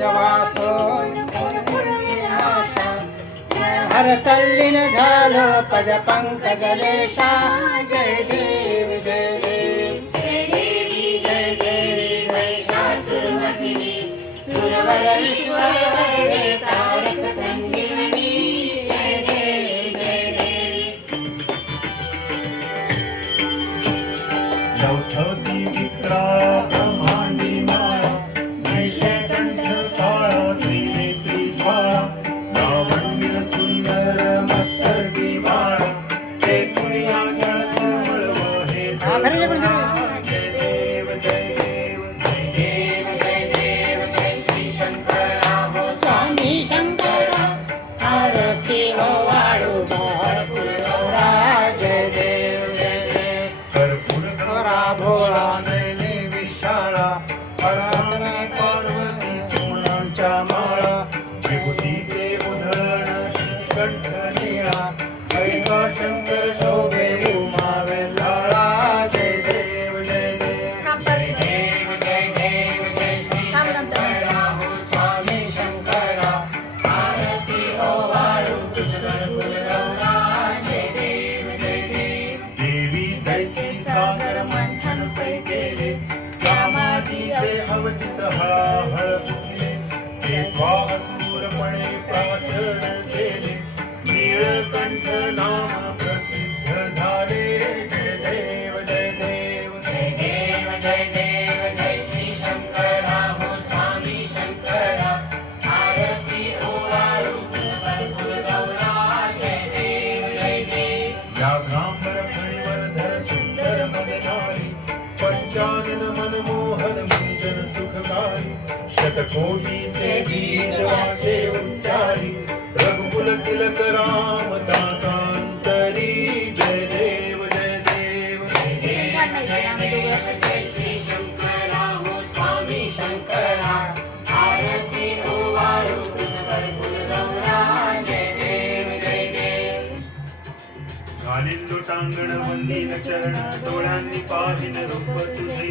वासून हर तल्लीन झालो पद पंकज लेशा जय देव जय देव जय देवी जय देवी महिषासुरमर्दिनी सुरवर ईश्वर वरदे तारक संजीवनी जय देव जय देवी लौठवती विक्रा ब्रह्मांडी माळा कंठ काळा त्रिनेत्री ज्वाळा लावण्य सुंदर मस्तकी बाळा ते दुनिया जळत वळव हे जय देव जय देव जय देव जय देव जय श्री शंकरा हो स्वामी शंकरा आरती हो वाळू भरपूर गौरा जय देव जय देव कर्पूर गौरा भोळा नयने विशाळा परात्मे पार्वती सोनांच्या माळा विभूतीचे उधळण श्रीकंठ निळा ऐसा शंकर शोभे उमावे लाळा जय देव जय देव जय देव जय देव जय श्री शंकरा हो स्वामी शंकरा आरती हो वाळू भरपूर गौरा जय देव जय देव देवी दैती सागर मंथन पै गेले कामाजीचे अवचित हळाहळ फुटले तेव्हा असुरपणे प्रवचन केले नीळकंठ नाम प्रसिद्ध झाले जय देव जय देव जय देव जय देव जय श्री शंकरा हो स्वामी शंकरा आरती हो वाळू भरपूर गौरा जय देव जय देव या घांबर फणीवर सुंदर मननारी पंचानन मनमोहन मुंजन सुखकारी शतकोटीचे गीत वाचे उच्चारी रघुकुल तिलक राम दासांतरी जय देव जय देव जय श्री शंकरा हो स्वामी शंकरा आरती हो वाळू भरपूर गौरा जय देव जय देव घालील लोटांगण वंदीन चरण डोळ्यांनी पाहिन रूप तुझे